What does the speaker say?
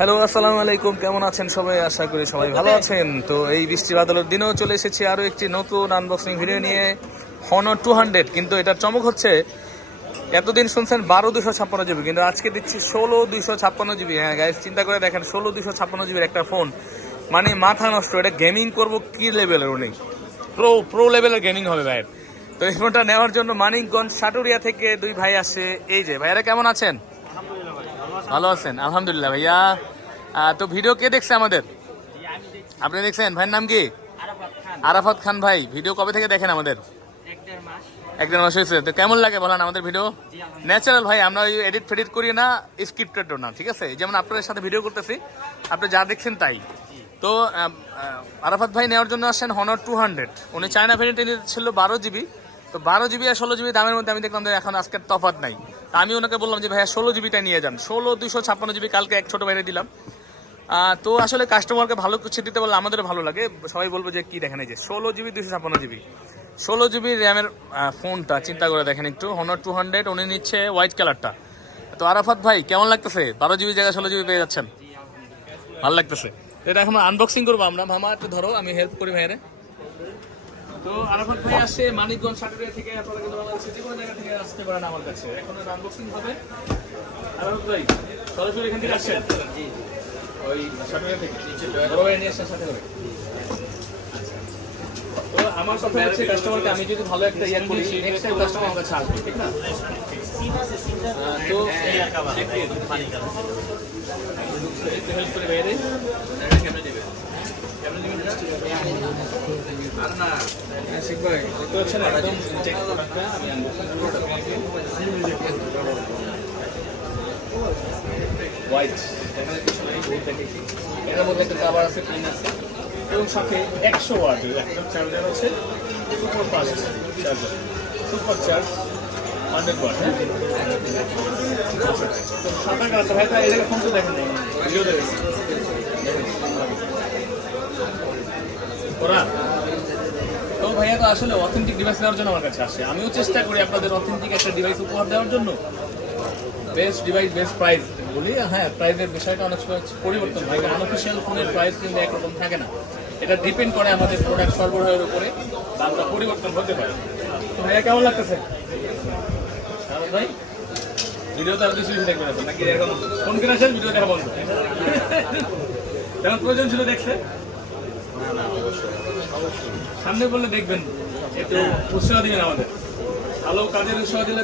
Hello আসসালামু আলাইকুম। কেমন আছেন সবাই? আশা করি সবাই ভালো আছেন। তো এই বৃষ্টি বাদলের দিনেও চলে এসেছি আরও একটি নতুন আনবক্সিং ভিডিও নিয়ে। হনর টু হান্ড্রেড কিন্তু এটার চমক হচ্ছে এতদিন শুনছেন বারো দুশো ছাপ্পান্ন জিবি কিন্তু আজকে দিচ্ছি ষোলো দুশো ছাপ্পান্ন জিবি। হ্যাঁ গাইজ চিন্তা করে দেখেন ষোলো দুশো ছাপ্পান্ন জিবির একটা ফোন মানে মাথা নষ্ট এটা গেমিং করব কি লেভেলের উনি? প্রো প্রো লেভেলের গেমিং হবে ভাইয়ের। তো এই ফোনটা নেওয়ার জন্য মানিকগঞ্জ সাটুরিয়া থেকে দুই ভাই আসে। এই যে ভাইয়ারা কেমন আছেন? ভালো আছেন? আলহামদুলিল্লাহ ভাইয়া। তো ভিডিও কে দেখছে আমাদের? আপনি দেখছেন? ভাইয়ের নাম কি? আরাফাত খান। ভাই ভিডিও কবে থেকে দেখেন আমাদের? এক দেড় মাস। হয়েছে। তো কেমন লাগে বলেন আমাদের ভিডিও? ন্যাচারাল ভাই আমরা ওই এডিট ফেডিট করি না স্ক্রিপ্টেডও না ঠিক আছে? যেমন আপনাদের সাথে ভিডিও করতেছি আপনি যা দেখছেন তাই। তো আরাফাত ভাই নেওয়ার জন্য আসেন হনর টু হান্ড্রেড উনি চায়না ভেরিয়েন্ট ছিল বারো জিবি তো বারো জিবি আর ষোলো জিবি দামের মধ্যে আমি দেখলাম যে এখন আজকের তফাৎ নাই। আমি ওনাকে বললাম যে, ভাইয়া, ষোলো জিবিটা নিয়ে যান। ষোলো, দুশো, ছাপ্পান্ন জিবি কালকে এক ছোটো বাইরে দিলাম। তো আসলে কাস্টমারকে ভালো কিছু দিতে বললে আমাদের ভালো লাগে। সবাই বলব যে, কি দেখেন এই যে ষোলো জিবি দুশো, ছাপ্পান্ন জিবি ষোলো জিবি র্যামের ফোনটা চিন্তা করে দেখেন একটু। হনর টু হান্ড্রেড উনি নিচ্ছে হোয়াইট কালারটা তো আরাফাত ভাই, কেমন লাগতেছে? বারো জিবি জায়গায় ষোলো জিবি পেয়ে যাচ্ছেন। ভালো লাগতেছে। এটা এখন আনবক্সিং করব আমরা। মামা, একটু ধরো, আমি হেল্প করি ভাইয়ারে। তো আরাফাত ভাই আসছে মানিকগঞ্জ সাটুরিয়া থেকে আপনারা কিন্তু বাংলাদেশের যে কোনো জায়গা থেকে আসতে পারেন আমার কাছে। এখন আনবক্সিং হবে। আরাফাত ভাই সরাসরি এখান থেকে আসছেন? ওই সাটুরিয়া থেকে? বড় ভাই নিয়ে আসার সাথে করে তো আমার কথা হচ্ছে কাস্টমারকে আমি যদি ভালো একটা ইয়ে করি নেক্সট টাইম কাস্টমার আমার কাছে আসবে ঠিক না? তো হেল্প করে বাইরে। হ্যাঁ, শিখ দেখেছি। এটার মধ্যে একটা আছে, এবং সাথে একশো ওয়াট একটা চার্জার আছে super fast charger super charge ভাই ফোন তো দেখেন ওরা তো ভাইয়া তো আসলে অথেন্টিক ডিভাইস নেওয়ার জন্য আমার কাছে আসে। আমিও চেষ্টা করি আপনাদের অথেন্টিক একটা ডিভাইস উপহার দেওয়ার জন্য। বেস্ট ডিভাইস বেস্ট প্রাইস বলি হ্যাঁ প্রাইসের বিষয়টা অনেক সময় পরিবর্তন হয়। আনঅফিসিয়াল ফোনের প্রাইস কিন্তু একরকম থাকে না। এটা ডিপেন্ড করে আমাদের প্রোডাক্ট সরবরাহের উপরে, দামটা পরিবর্তন হতে পারে। ভাইয়া কেমন লাগতেছে? ভিডিও তো আর নাকি ভিডিও প্রয়োজন ছিল দেখছে সামনে বললে দেখবেন, একটু উৎসাহ দিবেন আমাদের। ভালো কাজের উৎসাহ দিলে